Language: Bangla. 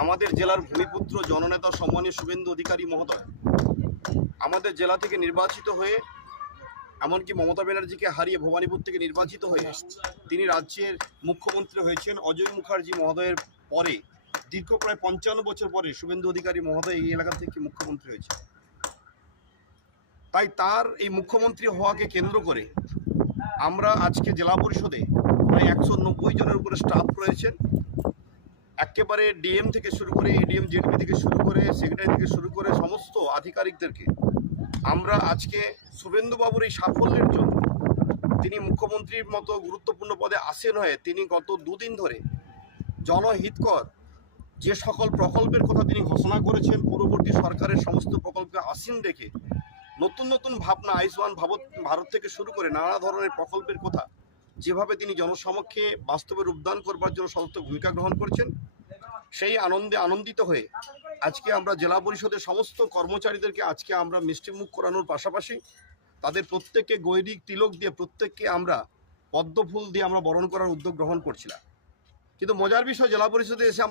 আমাদের জেলার ভূমিপুত্র জননেতা সম্মানীয় শুভেন্দু অধিকারী মহোদয় আমাদের জেলা থেকে নির্বাচিত হয়ে, এমনকি মমতা ব্যানার্জিকে হারিয়ে ভবানীপুর থেকে নির্বাচিত হয়ে তিনি রাজ্যের মুখ্যমন্ত্রী হয়েছেন। অজয় মুখার্জি মহোদয়ের পরে দীর্ঘ প্রায় 55 বছর পরে শুভেন্দু অধিকারী মহোদয় এই এলাকা থেকে মুখ্যমন্ত্রী হয়েছে। তাই তার এই মুখ্যমন্ত্রী হওয়াকে কেন্দ্র করে আমরা আজকে জেলা পরিষদে প্রায় 190 জনের উপরে স্টাফ রয়েছেন। একেবারে ডিএম থেকে শুরু করে এডিএম জেডপি থেকে শুরু করে সেক্রেটারি থেকে শুরু করে সমস্ত আধিকারিকদেরকে আমরা আজকে শুভেন্দুবাবুর এই সাফল্যের জন্য, তিনি মুখ্যমন্ত্রীর মতো গুরুত্বপূর্ণ পদে আসীন হয়ে তিনি গত দুদিন ধরে জনহিতকর যে সকল প্রকল্পের কথা তিনি ঘোষণা করেছেন, পূর্ববর্তী সরকারের সমস্ত প্রকল্পে আসীন রেখে নতুন নতুন ভাবনা, আয়ুষ্মান ভারত থেকে শুরু করে নানা ধরনের প্রকল্পের কথা যেভাবে তিনি জনসমক্ষে বাস্তবে রূপদান করবার জন্য সদর্থক ভূমিকা গ্রহণ করছেন, সেই আনন্দে আনন্দিত হয়ে আজকে আমরা জেলা পরিষদের সমস্ত কর্মচারীদেরকে আজকে আমরা মিষ্টিমুখ করানোর পাশাপাশি তাদের প্রত্যেককে গৈরিক তিলক দিয়ে প্রত্যেককে আমরা পদ্মফুল দিয়ে আমরা বরণ করার উদ্যোগ গ্রহণ করছিলাম। কিন্তু মজার বিষয়, জেলা পরিষদে এসে আমরা